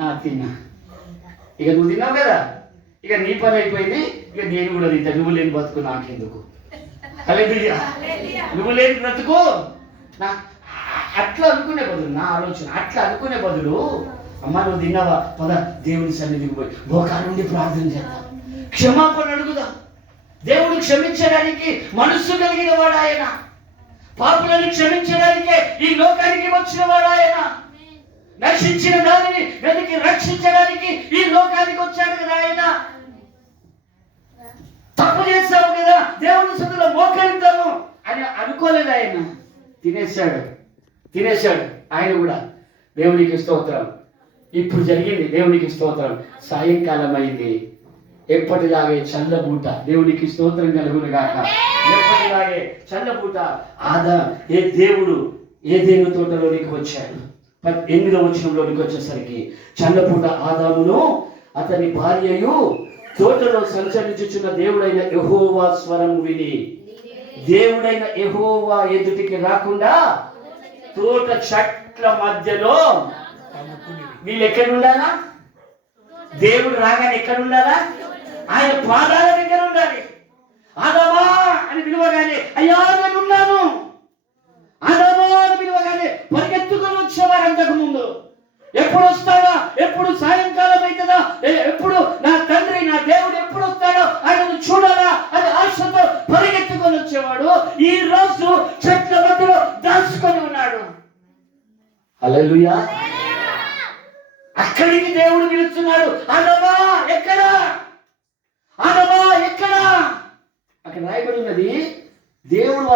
ఆ, తిన్నా. ఇక నువ్వు తిన్నావు కదా? ఇక నీ పని అయిపోయింది. ఇక నేను కూడా తింటా. నువ్వు లేని బతుకు నాకెందుకు? హల్లెలూయా. నువ్వు లేని బ్రతుకు నా అట్లా అనుకునే బదులు నా ఆలోచన అట్లా అనుకునే బదులు అమ్మ నువ్వు తిన్నావా? పద దేవుని సన్నిధికి పోయి మోకాలు నుండి ప్రార్థన చేద్దాం. క్షమాపణ అడుగుదాం. దేవుడు క్షమించడానికి మనస్సు కలిగిన వాడు ఆయన. పాపులను క్షమించడానికే ఈ లోకానికి వచ్చిన వాడు ఆయన. నశించిన దానిని వెతికి రక్షించడానికి ఈ లోకానికి వచ్చాడు కదా ఆయన. తప్పు చేస్తావు కదా దేవుని సన్నిధిలో మోకరిద్దాము అని అనుకోలేదు ఆయన. తినేశాడు. తినేశాడు. ఆయన కూడా దేవునికి స్తోత్రం. ఇప్పుడు జరిగింది దేవునికి స్తోత్రం. సాయంకాలం అయింది ఎప్పటిలాగే చల్లబూట దేవునికి స్తోత్రం కలుగును గాక. ఎప్పటిలాగే చల్లబూట. ఆదా ఏ దేవుడు ఏ దేవుని తోటలోనికి వచ్చాడు? ఎనిమిదవ వచనంలోనికి వచ్చేసరికి చల్లపూట ఆదామును అతని భార్యయు తోటలో సంచరించుచున్న దేవుడైన యహోవా స్వరం విని దేవుడైన యహోవా ఎదుటికి రాకుండా తోట చెట్ల మధ్యలో వీళ్ళు ఎక్కడ ఉండాలా దేవుడు రాగానే ఎక్కడ ఉండాలా ఆయన పాదాల దగ్గర ఉండాలి. ఆదామా అని పిలవగానే అయ్యా నేను ఉన్నాను ఆదమా అని పిలవగానే పరిగెత్తుకొని వచ్చేవారు అంతకు ముందు ఎప్పుడు వస్తాడా ఎప్పుడు సాయంకాలం అవుతుందా? ఎప్పుడు నా తండ్రి నా దేవుడు ఎప్పుడు వస్తాడో ఆయనను చూడాలా అని ఆశతో పరిగెత్తుకొని వచ్చేవాడు. ఈ రోజు చెట్ల మధ్యలో దాచుకొని ఉన్నాడు. అక్కడికి దేవుడు పిలుస్తున్నాడు. ఆదమా ఎక్కడా? ఆదమా ఎక్కడా? అక్కడ రాయబడి ఉన్నది దేవుడు